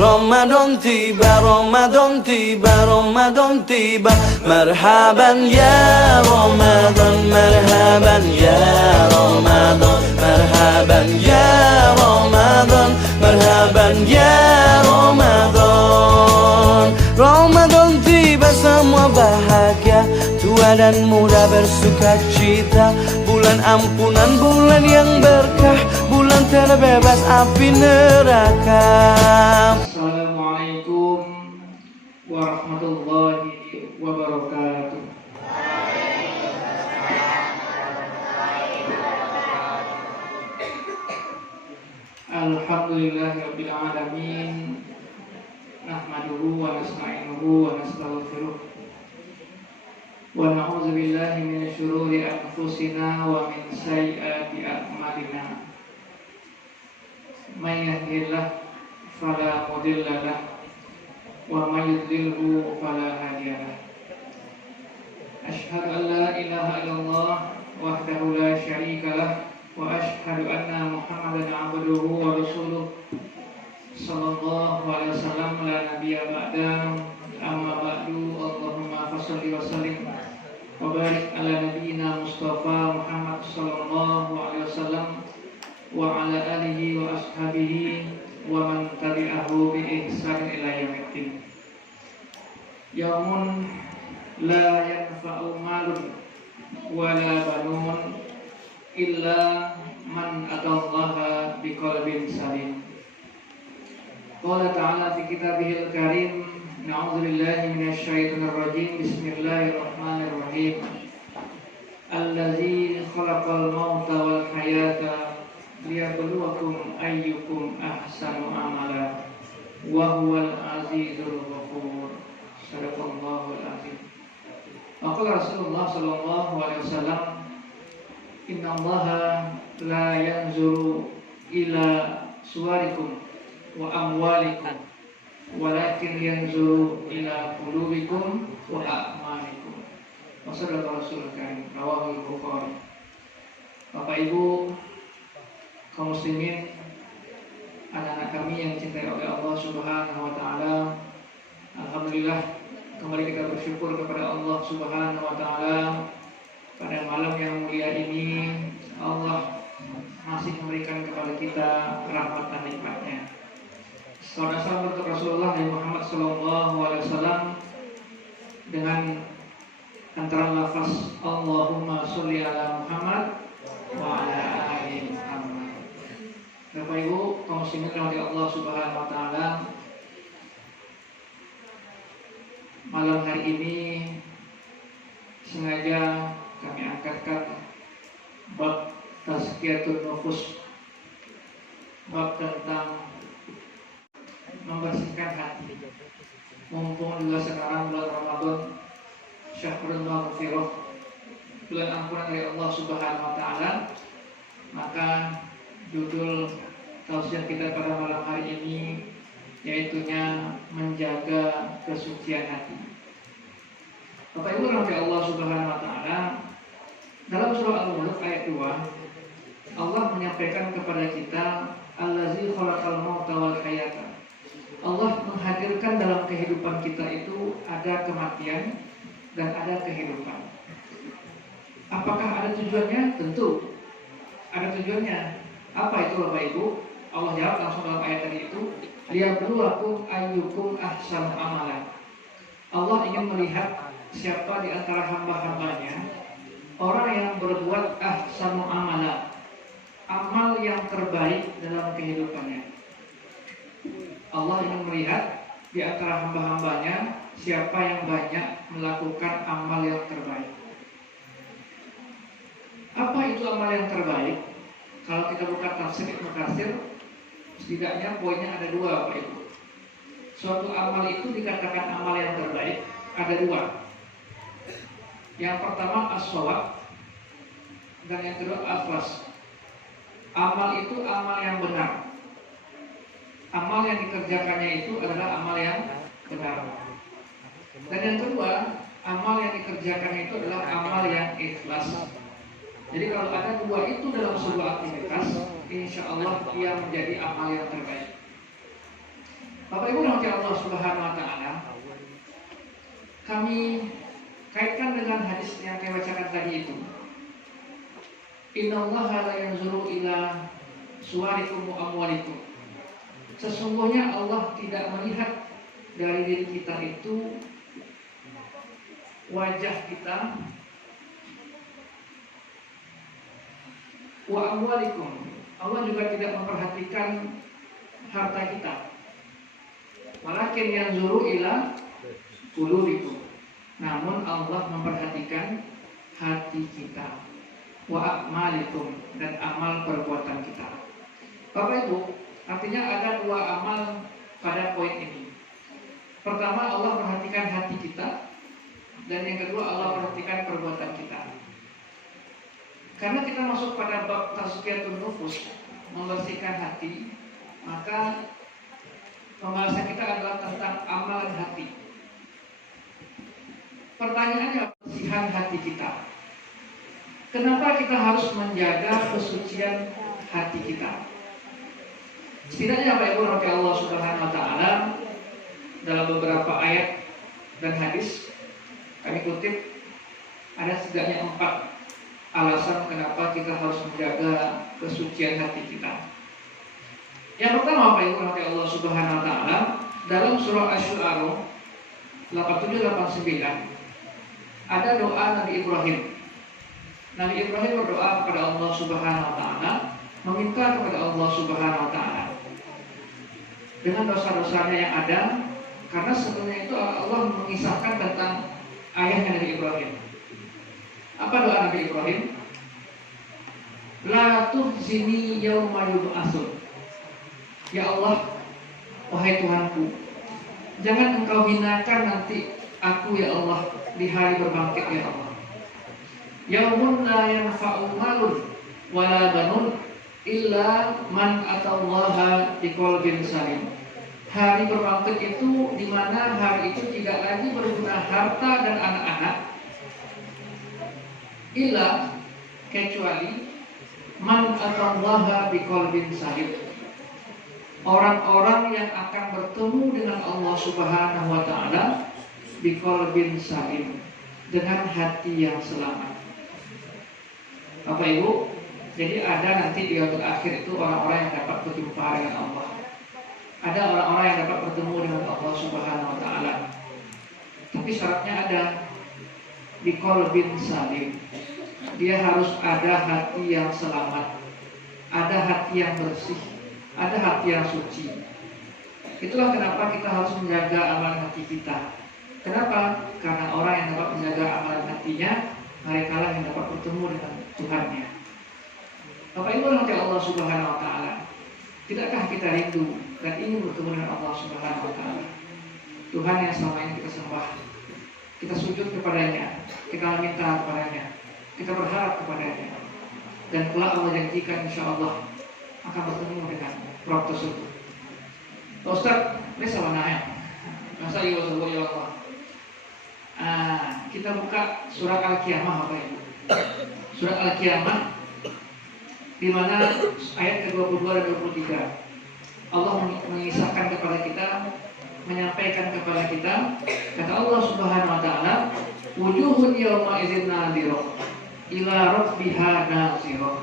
Ramadan tiba, Ramadan tiba, Ramadan tiba. Marhaban ya Ramadan, marhaban ya Ramadan, marhaban ya Ramadan, marhaban ya Ramadan. Ramadan tiba, semua bahagia, tua dan muda bersuka cita. Bulan ampunan, bulan yang berkah, bulan terbebas api neraka. Assalamualaikum warahmatullahi wabarakatuh. Alhamdulillahirabbil alamin. Nahmaduhu wa nasta'inuhu wa nastaghfiruh. Wa na'udzu billahi min syururi anfusina wa min sayyiati a'malina. May yahdihillahu fala mudilla lahu wa may yudlilhu fala hadiya lahu. Asyhadu an la ilaha illallah wahdahu la syarika lahu wa asyhadu anna Muhammadan abduhu wa rasuluh sallallahu alaihi wasallam la nabiyya ba'da. Amma ba'du. Allahumma fasholli wa sallim wa barik ala nabiyyina Mustafa Muhammad sallallahu alaihi wasallam wa ala alihi wa ashabihi wa man tabi'ahu bi ihsan ila yaumiddin. Yaumun la yanfa'u malun wa la banun illa man atallaha biqalbin salim. Qala ta'ala fi kitabihil karim, na'udzu billahi minasy syaithanir rajim. Bismillahirrahmanirrahim. Allazi khalaqal mauta wal hayata liyabluwakum ayyukum ahsanu amala wa huwal azizul ghafur. Sadaqallahul azim. Maka Rasulullah sallallahu alaihi wasallam, innallaha la yanzuru ila suwarikum wa amwalikum walakin yanzuru ila qulubikum wa a'malikum. Wa sadaqa Rasulul karim. Rawahul Bukhari. Bapak Ibu kaum muslimin, anak-anak kami yang dicintai oleh Allah Subhanahu wa taala, alhamdulillah kembali kita bersyukur kepada Allah Subhanahu wa taala pada malam yang mulia ini. Allah masih memberikan kepada kita rahmat dan nikmat-Nya. Salawat salam untuk Rasulullah Muhammad sallallahu alaihi wasallam dengan antara lafaz Allahumma sholli ala Muhammad wa ala ali Muhammad. Bapak Ibu kaum muslimin oleh Allah Subhanahu wa taala, malam hari ini sengaja kami angkatkan bab tazkiyatun nufus, bab tentang membersihkan hati. Mumpung juga sekarang bulan Ramadan, syahrul maghfirah, bulan ampunan dari Allah Subhanahu wa taala, maka judul tausiah kita pada malam hari ini yaitunya menjaga kesucian hati. Bapak Ibu rahmati Allah Subhanahu wa taala, dalam surah Al-Mulk ayat 2, Allah menyampaikan kepada kita allazi khalaqal mauta wal hayata. Allah menghadirkan dalam kehidupan kita itu ada kematian dan ada kehidupan. Apakah ada tujuannya? Tentu ada tujuannya. Apa itu Bapak Ibu? Allah jawab langsung dalam ayat tadi itu, liyabluwakum ayyukum ahsanu amala. Allah ingin melihat siapa di antara hamba-hambanya orang yang berbuat ahsanu amala, amal yang terbaik dalam kehidupannya. Allah ingin melihat di antara hamba-hambanya siapa yang banyak melakukan amal yang terbaik. Apa itu amal yang terbaik? Kalau kita buka tafsir Ibnu Katsir, setidaknya poinnya ada dua, Pak Ibu. Suatu amal itu dikatakan amal yang terbaik, ada dua. Yang pertama as-shawab, dan yang kedua al-ikhlas. Amal itu amal yang benar. Amal yang dikerjakannya itu adalah amal yang benar. Dan yang kedua, amal yang dikerjakannya itu adalah amal yang ikhlas. Jadi kalau ada dua itu dalam sebuah aktivitas, insya Allah ia menjadi amal yang terbaik. Bapak Ibu rahmati Allah Subhanahu wa taala, kami kaitkan dengan hadis yang saya bacakan tadi itu. Innallaha la yanzuru ila suwarikum wa amwalikum. Sesungguhnya Allah tidak melihat dari diri kita itu wajah kita, wa amwalikum. Allah juga tidak memperhatikan harta kita. Walakin yanzuru ila qulubikum. Namun Allah memperhatikan hati kita, wa a'malikum, dan amal perbuatan kita. Bapak Ibu, artinya ada dua amal pada poin ini. Pertama, Allah perhatikan hati kita, dan yang kedua, Allah perhatikan perbuatan kita. Karena kita masuk pada bab tazkiyatun nufus, membersihkan hati, maka pembahasan kita adalah tentang amalan hati. Pertanyaannya, kebersihan hati kita. Kenapa kita harus menjaga kesucian hati kita? Setidaknya Bapak Ibu rahmati Allah Subhanahu wa taala, dalam beberapa ayat dan hadis kami kutip ada setidaknya 4 alasan kenapa kita harus menjaga kesucian hati kita. Yang pertama Bapak Ibu rahmati Allah Subhanahu wa taala, dalam surah Asy-Syu'ara 87-89 ada doa Nabi Ibrahim. Nabi Ibrahim berdoa kepada Allah Subhanahu wa taala, meminta kepada Allah Subhanahu wa taala dengan dosa-dosanya yang ada, karena sebelumnya itu Allah mengisahkan tentang ayahnya Nabi Ibrahim. Apa doa Nabi Ibrahim? La tuhzini yauma yub'atsun. Ya Allah, wahai Tuhanku, jangan Engkau hinakan nanti aku ya Allah di hari berbangkit ya Allah. Yaumun la yanfa'u malun wala banun illa man atallaha biqalbin salim. Hari berbangkit itu di mana hari itu tidak lagi berguna harta dan anak-anak, illa kecuali man atallaha biqalbin salim. Orang-orang yang akan bertemu dengan Allah Subhanahu wa taala biqalbin salim, dengan hati yang selamat. Bapak Ibu, jadi ada nanti di waktu akhir itu orang-orang yang dapat berjumpa dengan Allah. Ada orang-orang yang dapat bertemu dengan Allah Subhanahu wa taala. Tapi syaratnya ada biqalbin salim. Dia harus ada hati yang selamat, ada hati yang bersih, ada hati yang suci. Itulah kenapa kita harus menjaga amalan hati kita. Kenapa? Karena orang yang dapat menjaga amalan hatinya, mereka lah yang dapat bertemu dengan Tuhannya. Bapak Ibu rahmati Allah Subhanahu wa taala, tidakkah kita rindu dan ingin bertemu dengan Allah Subhanahu wa taala? Tuhan yang selama ini kita sembah, kita sujud kepadanya, kita meminta kepadanya, kita berharap kepadanya, dan kelak Allah janjikan insyaallah akan bertemu dengan Rabb tersebut. Ustaz, ini sama nanya. Masa ya Allah. Kita buka surat Al-Qiyamah Bapak Ibu. Surat Al-Qiyamah di mana ayat ke-22 dan 23. Allah mengisahkan kepada kita, menyampaikan kepada kita, kata Allah Subhanahu wa taala, wujuhun yawma idzin nadhirah ila rabbiha nazirah.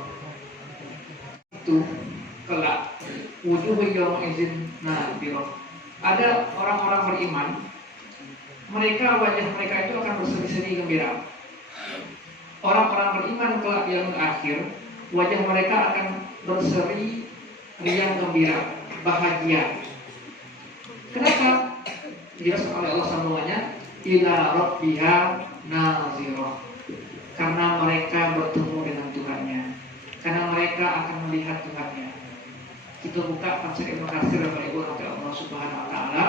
Itu kelak wujuhun yawma idzin nadhirah. Ada orang-orang beriman, mereka wajah mereka itu akan berseri-seri gembira. Orang-orang beriman kelak di yaumul akhir, wajah mereka akan berseri riang gembira, bahagia. Kenapa? Dijelaskan oleh Allah sambungannya, ila rabbiha nazirah. Karena mereka bertemu dengan Tuhannya, karena mereka akan melihat Tuhannya. Kita buka tafsir Ibnu Katsir Bapak Ibu rahmati Allah Subhanahu wa taala.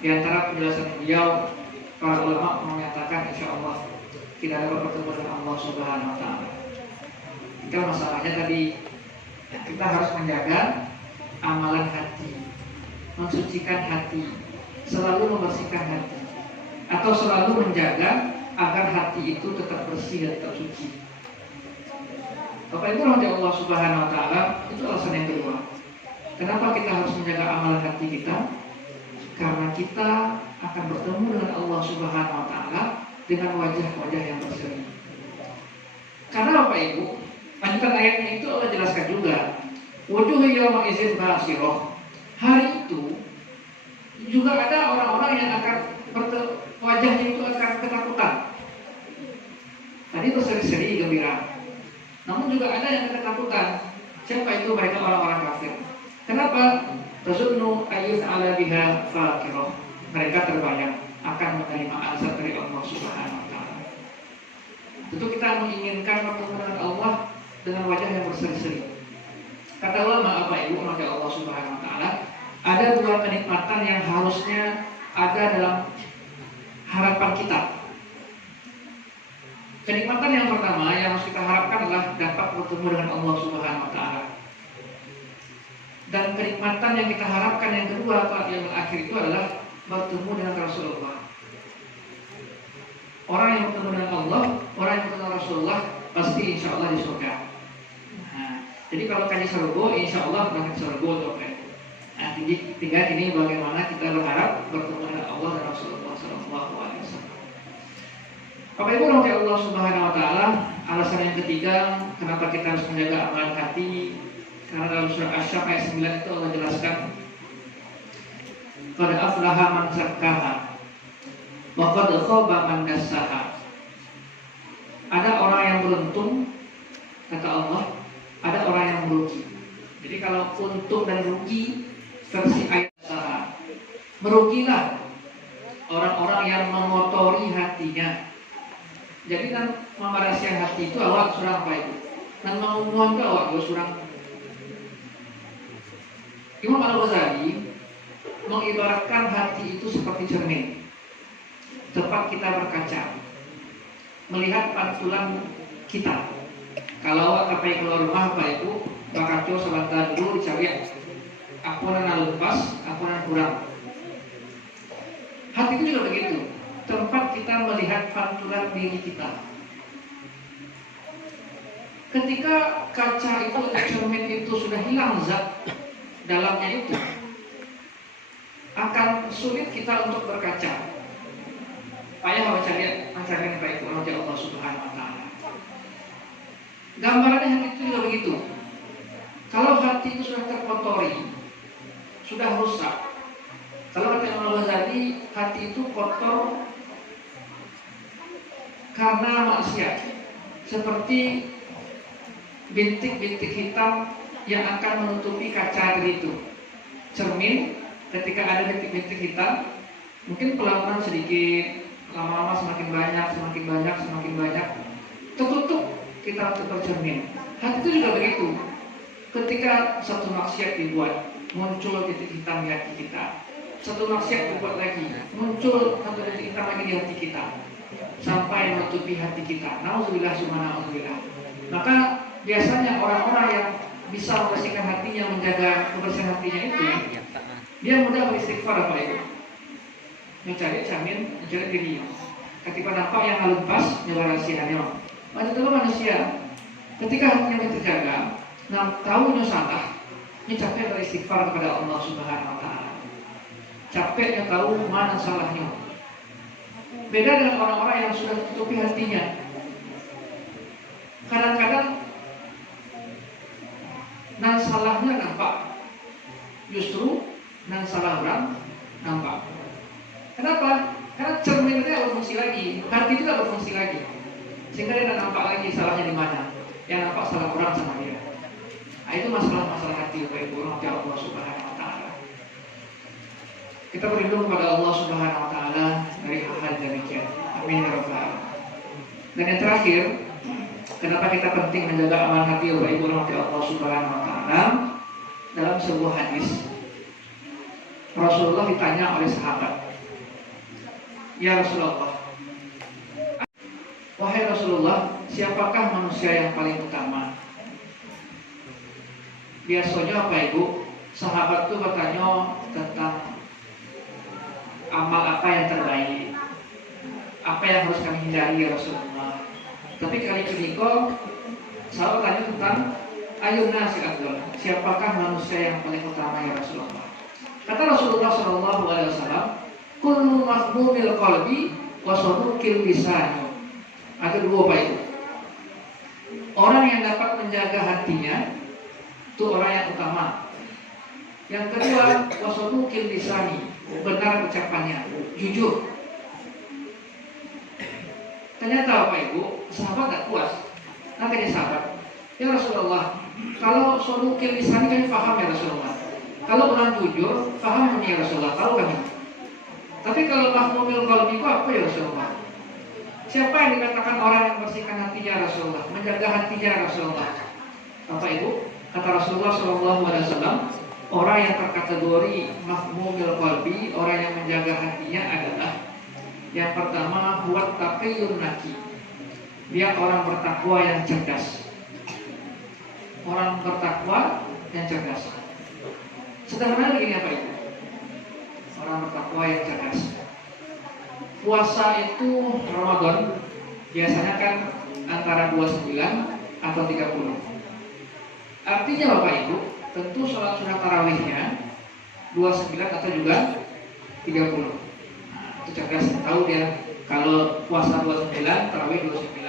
Di antara penjelasan beliau, para ulama menyatakan insyaallah tidak dapat bertemu dengan Allah Subhanahu wa taala. Itu masalahnya tadi, kita harus menjaga amalan hati, mensucikan hati, selalu membersihkan hati, atau selalu menjaga agar hati itu tetap bersih dan tetap suci. Bapak Ibu rahmati Allah Subhanahu wa taala, itu alasan yang kedua. Kenapa kita harus menjaga amalan hati kita? kita akan bertemu dengan Allah Subhanahu wa taala dengan wajah-wajah yang berseri. Karena Bapak Ibu, lanjutan ayatnya itu Allah jelaskan juga, wujuh yawma idzin basirah. Hari itu juga ada orang-orang yang akan wajahnya itu akan ketakutan. Tadi berseri-seri gembira. Namun juga ada yang ketakutan. Siapa itu? Mereka orang-orang kafir. Kenapa? Tazunnu ayyun ala biha fakirah. Mereka terbayang akan menerima azab dari Allah Subhanahu wa taala. Tentu kita menginginkan bertemu dengan Allah dengan wajah yang berseri-seri. Kata ulama apa ibu maka Allah Subhanahu wa taala, ada dua kenikmatan yang harusnya ada dalam harapan kita. Kenikmatan yang pertama yang harus kita harapkan adalah dapat bertemu dengan Allah Subhanahu wa taala. Dan kenikmatan yang kita harapkan yang kedua atau yang akhir itu adalah bertemu dengan Rasulullah. Orang yang bertemu dengan Allah, orang yang bertemu dengan Rasulullah pasti insya Allah di surga. Nah, jadi kalau kaji surga, insya Allah berangkat surga untuk itu. Nah, tinggal ini bagaimana kita berharap bertemu dengan Allah dan Rasulullah SAW. Bapak Ibu rahmati Allah Subhanahu wa taala, alasan yang ketiga kenapa kita harus menjaga amalan hati, karena dalam surah Asy-Syamm ayat 9 itu Allah jelaskan, qad aflaha man zakkaha wa qad khaba man dassaha. Ada orang yang beruntung, kata Allah, ada orang yang merugi. Jadi kalau untung dan rugi versi ayat dassaha, merugilah orang-orang yang mengotori hatinya. Jadi kan memarasian hati itu awak surang apa itu? Dan mengumumkan ke awak itu surang. Imam Al-Ghazali mengibaratkan hati itu seperti cermin, tempat kita berkaca, melihat pantulan kita. Kalau awak kapai keluar rumah apa itu, bakaco sebentar dulu dicari, aku nana lepas, aku nana kurang. Hati itu juga begitu. Tempat kita melihat pantulan diri kita. Ketika kaca itu, cermin itu sudah hilang zat dalamnya itu, akan sulit kita untuk berkaca. Payah baca lihat mencari baik oleh Allah Subhanahu wa taala. Gambarannya hati itu juga begitu. Kalau hati itu sudah terkotori, sudah rusak. Kalau kata Imam Ghazali, hati itu kotor karena maksiat, seperti bintik-bintik hitam yang akan menutupi kaca dari itu. Cermin, ketika ada bintik-bintik hitam, mungkin pelan-pelan sedikit, lama-lama semakin banyak, tertutup kita untuk bercermin. Hati itu juga begitu. Ketika satu maksiat dibuat, muncul bintik hitam di hati kita. Satu maksiat dibuat lagi, muncul satu bintik hitam lagi di hati kita, sampai menutupi hati kita. Nauzubillah summa nauzubillah. Maka biasanya orang-orang yang bisa membersihkan hatinya, menjaga kebersihan hatinya itu, dia mudah beristighfar apa itu? Mencari cermin, mencari diri. Ketika nampak yang halus pas, nyoba rahasianya. Macam itu manusia. Ketika hatinya terjaga, tahu ini salah, ini capek beristighfar kepada Allah Subhanahu wa taala. Capeknya tahu mana salahnya. Beda dengan orang-orang yang sudah tutupi hatinya. Kadang-kadang nan salahnya nampak, justru nan salah orang nampak. Kenapa? Karena cermin itu berfungsi lagi, hati itu tidak berfungsi lagi, sehingga dia tidak nampak lagi salahnya di mana. Yang nampak salah orang sama dia. Nah, itu masalah-masalah hati baik buruk Allah Subhanahu wa taala. Kita berlindung kepada Allah Subhanahu wa taala dari hal-hal demikian. Amin ya rabbal alamin. Dan yang terakhir, kenapa kita penting menjaga amal hati baik buruk Allah Subhanahu wa taala? Dalam sebuah hadis, Rasulullah ditanya oleh sahabat, "Ya Rasulullah, wahai Rasulullah, siapakah manusia yang paling utama?" Biasanya apa ibu? Sahabat itu bertanya tentang amal apa yang terbaik, apa yang harus kami hindari ya Rasulullah. Tapi kali ini kok selalu tanya tentang ayun nasi afdal, siapakah manusia yang paling utama ya Rasulullah? Kata Rasulullah SAW, kullu mahmumil qalbi wa sadukil lisani. Ada dua Pak Ibu. Orang yang dapat menjaga hatinya itu orang yang utama. Yang kedua, wasodukil lisani, benar ucapannya, jujur. Ternyata Bapak Ibu, sahabat tak puas. Nanti sahabat, ya Rasulullah, kalau sodukil lisani kami paham ya Rasulullah. Kalau orang jujur, paham ya Rasulullah, tahu kami. Tapi kalau mahmumil qalbi itu apa ya Rasulullah? Siapa yang dikatakan orang yang bersihkan hatinya Rasulullah, menjaga hatinya Rasulullah? Bapak Ibu, kata Rasulullah SAW, orang yang terkategori mahmumil qalbi, orang yang menjaga hatinya adalah yang pertama, huwa taqiyun naqi. Dia orang bertakwa yang cerdas. Orang bertakwa yang cerdas. Sederhana begini apa itu? Orang bertakwa yang cerdas. Puasa itu Ramadan biasanya kan antara 29 atau 30. Artinya Bapak Ibu, tentu sholat sunat tarawihnya 29 atau juga 30. Nah, itu cerdas, tahu dia kalau puasa 29, tarawih 29.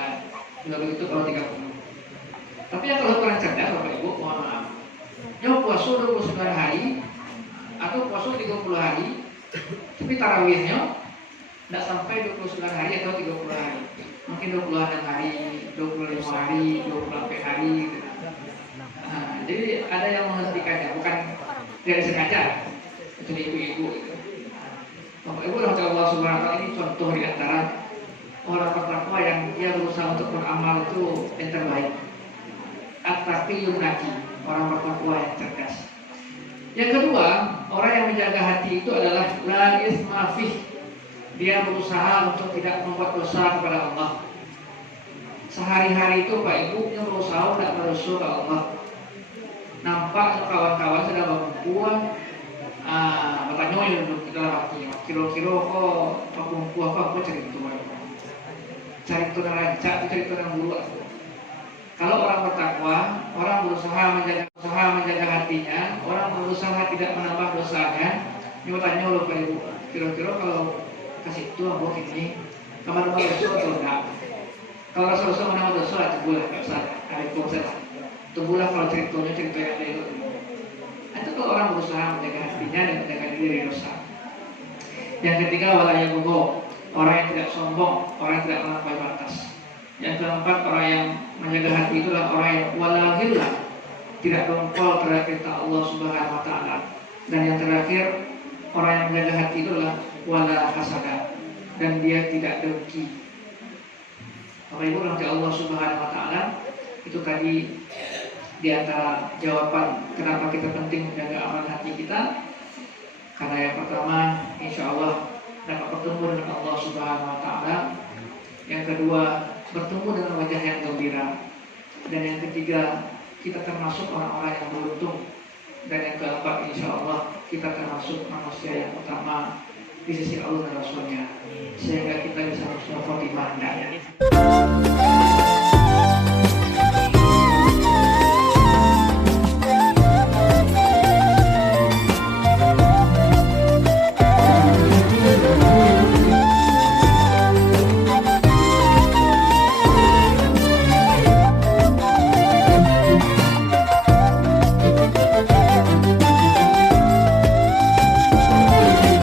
Juga begitu kalau 30. Tapi yang kalau kurang cerdas Bapak Ibu, mohon maaf. Dia puasa 29 hari atau puasa 30 hari, tapi tarawihnya tidak sampai 29 hari atau 30 hari. Mungkin 26 hari, 25 hari, 28 hari gitu. Nah, jadi ada yang menghentikannya, bukan dari sengaja. Itu ibu-ibu gitu. Bapak Ibu Allah Subhanahu wa taala ini contoh di antara orang bertakwa yang dia berusaha untuk beramal itu yang terbaik. At-taqiyun naqi, orang bertakwa yang cerdas. Yang kedua, orang yang menjaga hati itu adalah la isma fih. Dia berusaha untuk tidak membuat dosa kepada Allah. Sehari-hari itu Pak Ibu yang berusaha tidak berdosa kepada Allah. Nampak kawan-kawan sedang berkumpul, bertanya yang duduk di dalam hati. Kira-kira kok berkumpul apa cari itu? Cari itu yang rancak, cari itu yang buruk. Kalau orang bertakwa, orang berusaha menjaga hatinya, orang berusaha tidak menambah dosanya. Ini bertanya loh Pak Ibu, kira-kira kalau kasih itu aku ini kamar dosa atau enggak? Kalau dosa menambah dosa, tunggulah nggak usah ada konsep. Tunggulah kalau cerita yang ada itu. Itu kalau orang berusaha menjaga hatinya dan menjaga diri dari dosa. Yang ketiga walaya gugo, orang yang tidak sombong, orang yang tidak melampaui batas. Yang keempat, orang yang menjaga hati itu adalah orang yang walahillah, tidak dongkol terhadap perintah Allah Subhanahu wa taala. Dan yang terakhir, orang yang menjaga hati itu adalah wala hasada, dan dia tidak dengki. Bapak Ibu rahmati Allah Subhanahu wa taala, itu tadi di antara jawaban kenapa kita penting menjaga amalan hati kita. Karena yang pertama, insya Allah dapat bertemu dengan Allah Subhanahu wa taala. Yang kedua, bertemu dengan wajah yang gembira. Dan yang ketiga, kita termasuk orang-orang yang beruntung. Dan yang keempat, insya Allah kita termasuk manusia yang utama di sisi Allah dan Rasulnya, sehingga kita bisa husnul khotimah hendaknya.